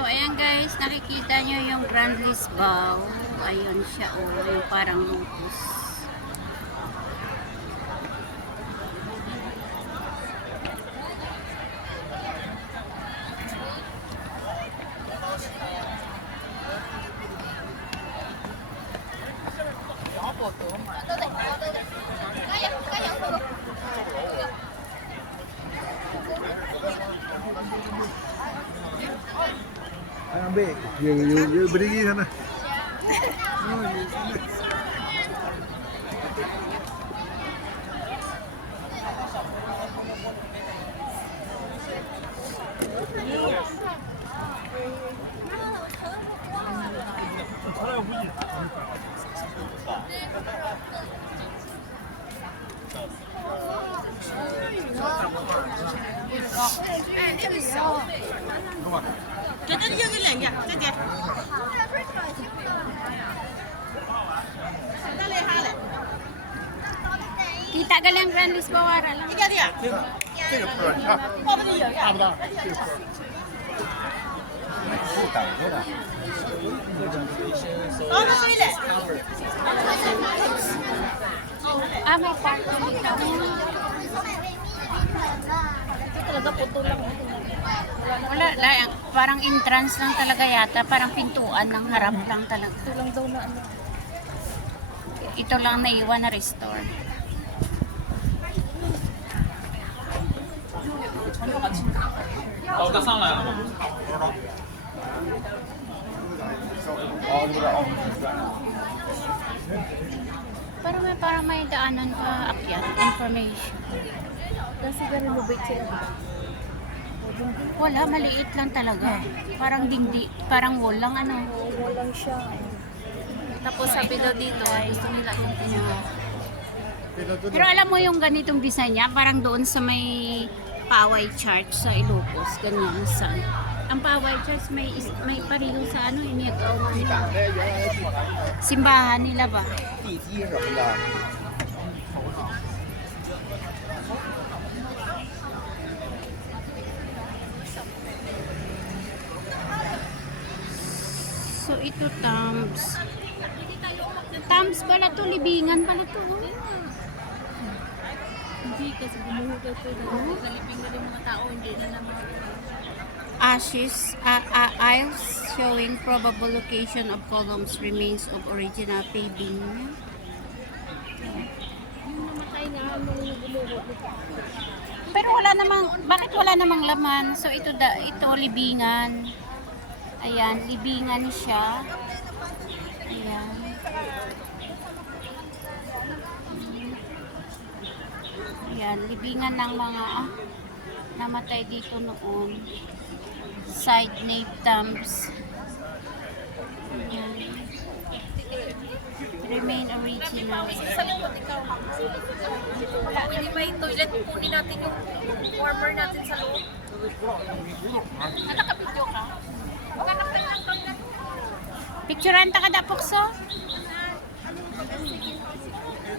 So, ayan guys, nakikita nyo yung Grand Lisbao. Ayun siya, oh, yung parang lupus. Anh Bê, vừa berdiri sana. Kita galang Grand Lisbao ara lang. 这个不软，差不多。不挡着的。Ah, may parking dito. Talaga puto lang. Wala, parang entrance lang talaga yata. Parang pintuan ng harap lang talaga. Ito lang daw na ano. Ito lang naiwan na restore. Parang may daanan pa akyat. Information. Kasi ganun mabait sila. Wala, maliit lang talaga. Parang parang wall lang ano. Walang siya. Tapos sabi daw dito, gusto nila yung Pero alam mo yung ganitong design niya, parang doon sa may Paway Church sa Ilocos, ganyan sa. Ang Paway Church may pareho sa ano, iniyagaw nila. Simbahan nila ba? 地基什么的。 So ito Tams. Tams pala to, libingan pala to. Oh. hindi kasi bumuhugot ito. Naliping na rin mga tao, hindi na naman. Ashes, aisles showing probable location of columns remains of original paving. Namatay nga nung bumuhugot. Pero wala namang, bakit wala namang laman? So ito libingan. Ayan, libingan siya. Ayan. Ayan, libingan ng mga namatay dito noon. Side nave tombs. Ayan. Remain original. Sa likod ikaw. Wala, hindi ba yung toilet? Kunin natin yung warmer natin sa loob. Nakapidyo ka? Maghanap tayo ng toilet. Picturean ta kada pukso.